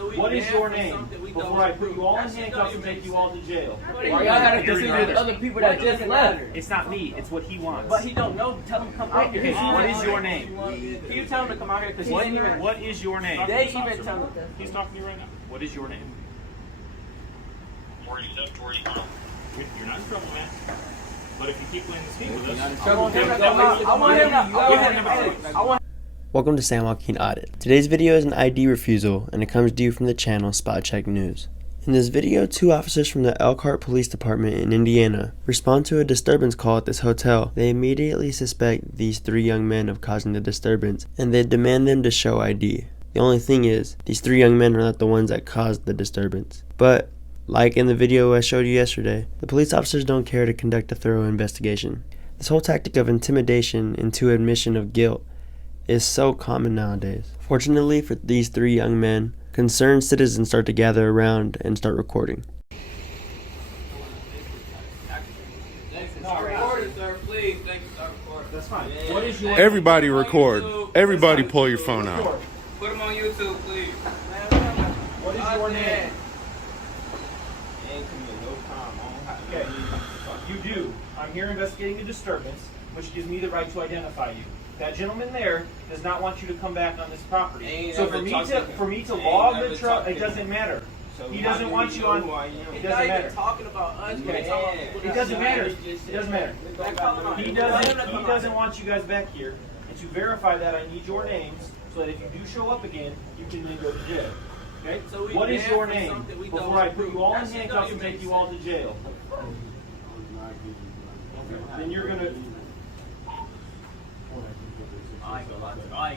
What is your name? Before I put you all in handcuffs and take you all to jail. Why y'all gotta consider the other people that just left? It's not me. It's what he wants. But he don't know. Tell him to come out here. What is your name? Can you tell him to come out here? Because he ain't even. What is your name? They even tell him. He's talking to you right now. What is your name? 47, 41. You're not in trouble, man. But if you keep playing this game with us, I want him to. Welcome to San Joaquin Audit. Today's video is an ID refusal and it comes to you from the channel Spot Check News. In this video, two officers from the Elkhart Police Department in Indiana respond to a disturbance call at this hotel. They immediately suspect these three young men of causing the disturbance and they demand them to show ID. The only thing is, these three young men are not the ones that caused the disturbance. But, like in the video I showed you yesterday, the police officers don't care to conduct a thorough investigation. This whole tactic of intimidation into admission of guilt is so common nowadays. Fortunately for these three young men, concerned citizens start to gather around and start recording. Everybody record. Everybody pull your phone out. Put him on YouTube, please. what is your name? Okay. You do. I'm here investigating the disturbance, which gives me the right to identify you. That gentleman there does not want you to come back on this property. So for me to log the truck, it doesn't matter. He doesn't want you on. It doesn't matter. Talking about us. It doesn't matter. It doesn't matter. He doesn't want you guys back here. And to verify that, I need your names so that if you do show up again, you can then go to jail. Okay? What is your name? Before I put you all in handcuffs and take you all to jail. Then you're gonna. I ain't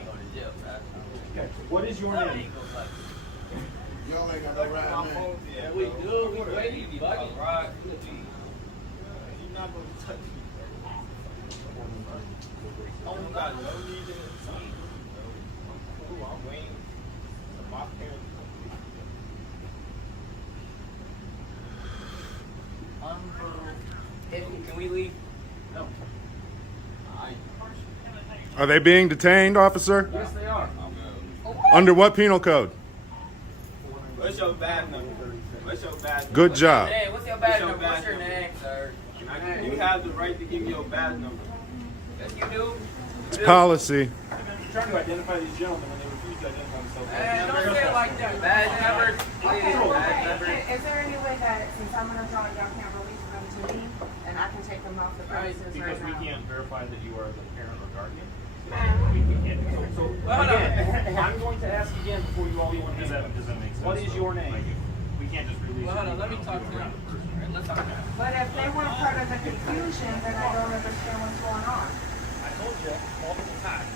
going to jail, bro. Okay. What is your name? Y'all ain't got no ride, man. Yeah, we do. We ready to buy right. You're not going to touch me. Oh, God, no need to touch me. I'm waiting. My parents. Can we leave? No. Are they being detained, officer? Yes, they are. Under what penal code? What's your bad number? What's your bad number? Good job. Hey, what's your badge number? What's your name, sir? You have the right to give me your bad number. Yes, you do. It's policy. I'm trying to identify these gentlemen and they refuse to identify themselves. Hey, don't say it like that. Badge number, please. Badge number. Is there any way that, since I'm an adult, y'all can't release them to me, and I can take them off the premises Because right we now? can't verify that you are the parent or guardian. Uh, We can't do so. Again, I'm going to ask again before you all go in. Does that make sense? What is your name? We can't just release. Well, hold on, let me talk to him. Let's talk. But if they weren't part of the confusion, then I don't understand what's going on. I told you multiple times.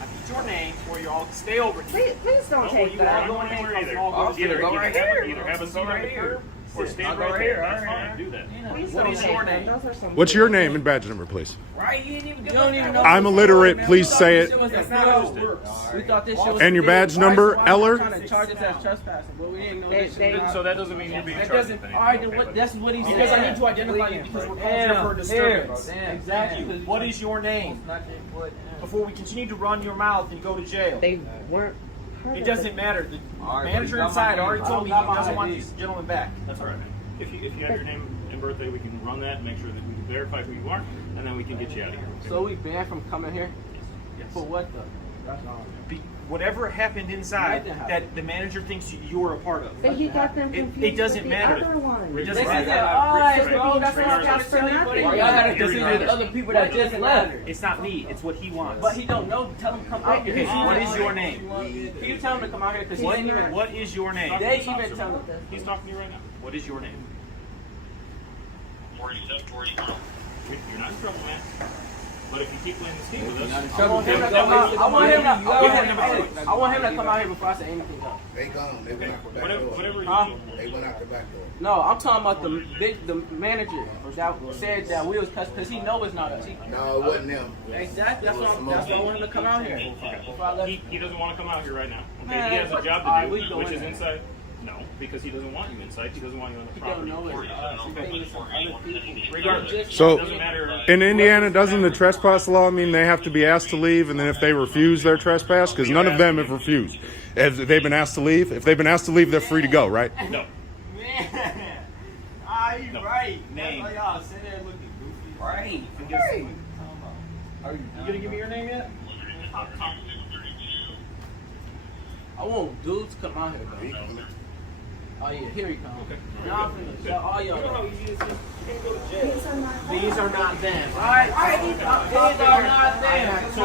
I need your name or you all stay over here. Please don't take You that. all go in handcuffs. Either go right here. Either have a seat on the curb or stand I'll go right here. there. That's All right. fine. Do that. Please What don't is take your them. name? Those are some What's your name and badge number, please? Right, you don't even know. I'm illiterate. Please say it. That's not how it works. We thought this shit was. And your badge number, Eller? Trying to charge us as trespassing, but we didn't know this shit. So that doesn't mean you're being It charged. doesn't. All right, then what? That's what he said. Because I need to identify you because we're calling here for a disturbance. Exactly. What is your name? Before we continue to run your mouth and go to jail. They weren't part It of doesn't matter. The manager inside already told me he doesn't want these gentlemen back. That's all right. If you have your name and birthday, we can run that and make sure that we can verify who you are, and then we can get you out of here. Okay? So we banned from coming here? Yes. For what the? That's all. Whatever happened inside Nothing happened. that the manager thinks you're a part of. But he got them confused It doesn't with the matter. other one. It doesn't This is matter. alright, bro. That's what I'm Regardless. trying to tell you, buddy. Why Y'all gotta Regardless. consider the other people that just left. It's not me. It's what he wants. But he don't know. Tell him to come out here. Okay, what is your name? Can you tell him to come out here? Because he ain't even. What is your name? They even tell him. He's talking to you right now. What is your name? 47, 41. You're not in trouble, man. But if you keep playing this game with us, I want him to come out. I want him to come out here before I say anything else. They gone. They went out the back door. whatever you Huh? do. They went out the back door. No, I'm talking about the manager that said that we was because he know it's not us. No, it wasn't them. Exactly. That's why I want him to come out here. Before I let He doesn't want to come out here right now. Okay, Man, he has a job alright, to we do, go which in is there. inside. No, because he doesn't want you inside. He doesn't want you on the You don't property. know it. Regardless, So- it doesn't matter. In Indiana, doesn't the trespass law mean they have to be asked to leave, and then if they refuse their trespass, because none of them have refused. Have they been asked to leave? If they've been asked to leave, they're free to go, right? No. Man, you No. right. Name. That's why y'all sitting there looking goofy. Right. You gonna give me your name yet? I want dudes to come out here, though. Oh, yeah, here he comes. Y'all finna show all y'all. These are not them. Alright, these are not them. So,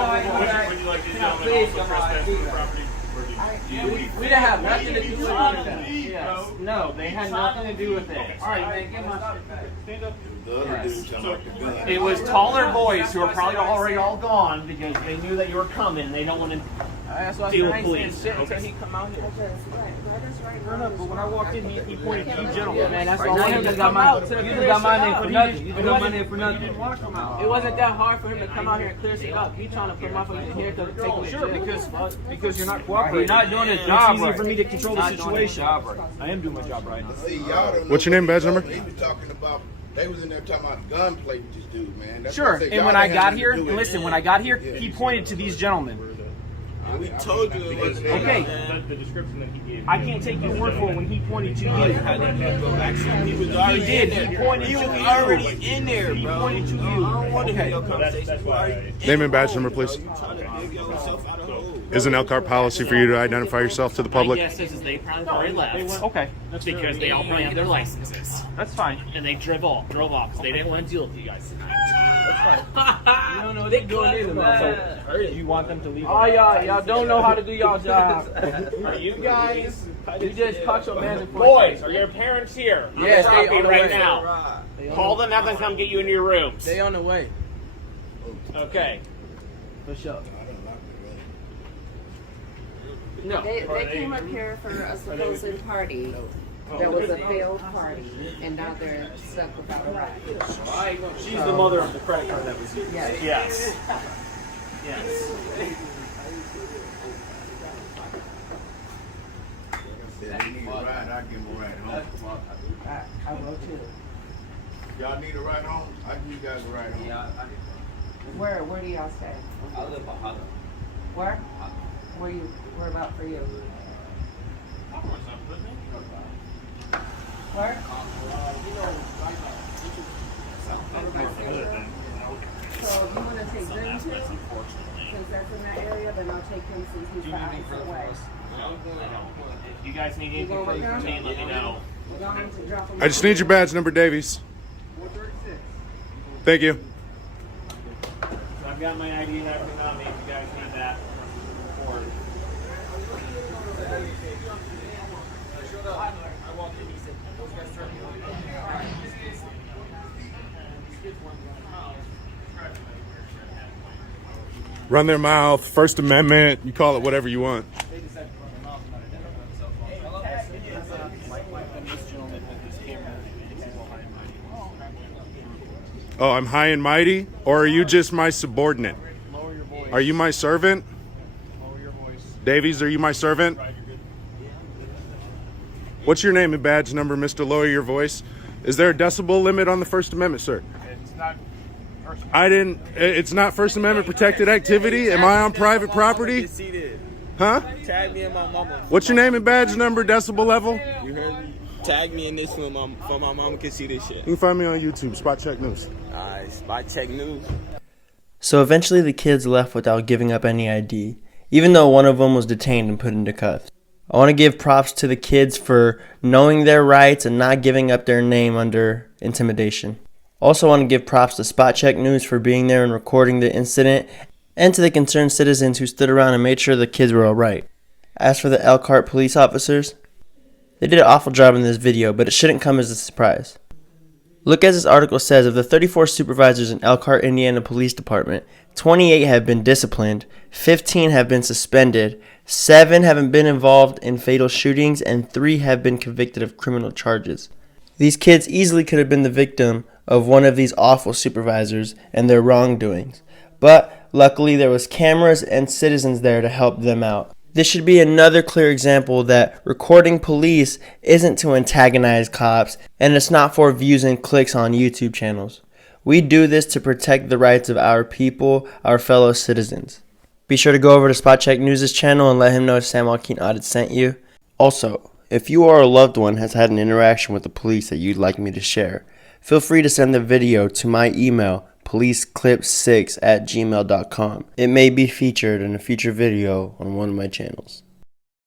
would you like these gentlemen Please also come trespass on. on the property? We didn't have nothing to do with that. Yes. No, they had nothing to do with it. Alright, man, get my shit back. Stand up. The other dude come out the gun. It was taller boys who are probably already all gone because they knew that you were coming. They don't want to. That's why I Deal said with I ain't police. saying shit until he come out here. But when I walked in, he pointed to you gentlemen. Yeah, man, that's Right why I now, want you him to just got come my, out. To you clear just got my shit name up. for He nothing. didn't- You it just got my wasn't- name for nothing. It wasn't that hard for him to come out here and clear shit up. You trying to put my fucking here to take me to Sure, jail. because you're not You're cooperating. not doing his It's job easier right. for me to control the Not doing his situation. job right. I am doing my job right. See, y'all don't What's your know name, badge number? They was talking about, they was in there talking about gunplay with this dude, man. That's Sure, what I said, and y'all when I ain't had got nothing here, to do with it. listen, when I got here, Yeah. he pointed to these gentlemen. We told you it wasn't Okay. the description that he gave. I can't take your word for it when he pointed to you. He was already He did. in He there. pointed He to was you. already in there, He bro. pointed to you. I don't want to hear Okay. no conversation. That's You why already in Name the and badge hole, number, bro. please. You trying to dig yourself out of the hole. Is an Elkhart policy for you to identify yourself to the My public? guess is they probably already left Okay, because they all probably have their licenses that's fine. and they drove off because they didn't want to deal with you guys tonight. You don't know what they're doing either, man. Do you want them to leave? All y'all don't know how to do y'all job. Are you guys? You just caught your man in Boys, are your parents here? Yes, they Dropping on the right way. now. Call them, have them come get you into your rooms. They on the way. Okay. For sure. No. They came up here for a supposed party. There was a failed party, and now they're stuck without a ride. She's the mother of the credit card that was used. Yes. Yes. Yes. Said they need a ride, I'll give them a ride home. I will too. Y'all need a ride home? I'll give you guys a ride home. Where do y'all stay? I live in Holland. Where? Where about for you? Where? So if you want to take them too, since that's in that area, then I'll take him since he's the opposite way. If you guys need anything from the team, let me know. We're going to drop him I just need your badge number, Davies. Thank you. So I've got my ID and everything on me. If you guys need that. Or Run their mouth, First Amendment, you call it whatever you want. Oh, I'm high and mighty? Or are you just my subordinate? lower your voice. Are you my servant? Lower your voice. Davies, are you my servant? What's your name and badge number, Mr. Lower Your Voice? Is there a decibel limit on the First Amendment, sir? It's not. It's not First Amendment protected activity? Am I on private property? Huh? Tag me and my mama. What's your name and badge number, decibel level? You heard me? Tag me in this so my mama can see this shit. You can find me on YouTube, Spot Check News. Alright, Spot Check News. So eventually the kids left without giving up any ID, even though one of them was detained and put into cuffs. I want to give props to the kids for knowing their rights and not giving up their name under intimidation. Also want to give props to Spot Check News for being there and recording the incident, and to the concerned citizens who stood around and made sure the kids were alright. As for the Elkhart police officers, they did an awful job in this video, but it shouldn't come as a surprise. Look, as this article says, of the 34 supervisors in Elkhart, Indiana Police Department, 28 have been disciplined, 15 have been suspended, 7 haven't been involved in fatal shootings, and 3 have been convicted of criminal charges. These kids easily could have been the victim of one of these awful supervisors and their wrongdoings, but luckily there was cameras and citizens there to help them out. This should be another clear example that recording police isn't to antagonize cops, and it's not for views and clicks on YouTube channels. We do this to protect the rights of our people, our fellow citizens. Be sure to go over to Spot Check News' channel and let him know Sam Joaquin Audit sent you. Also, if you or a loved one has had an interaction with the police that you'd like me to share, feel free to send the video to my email, policeclip6@gmail.com. It may be featured in a future video on one of my channels.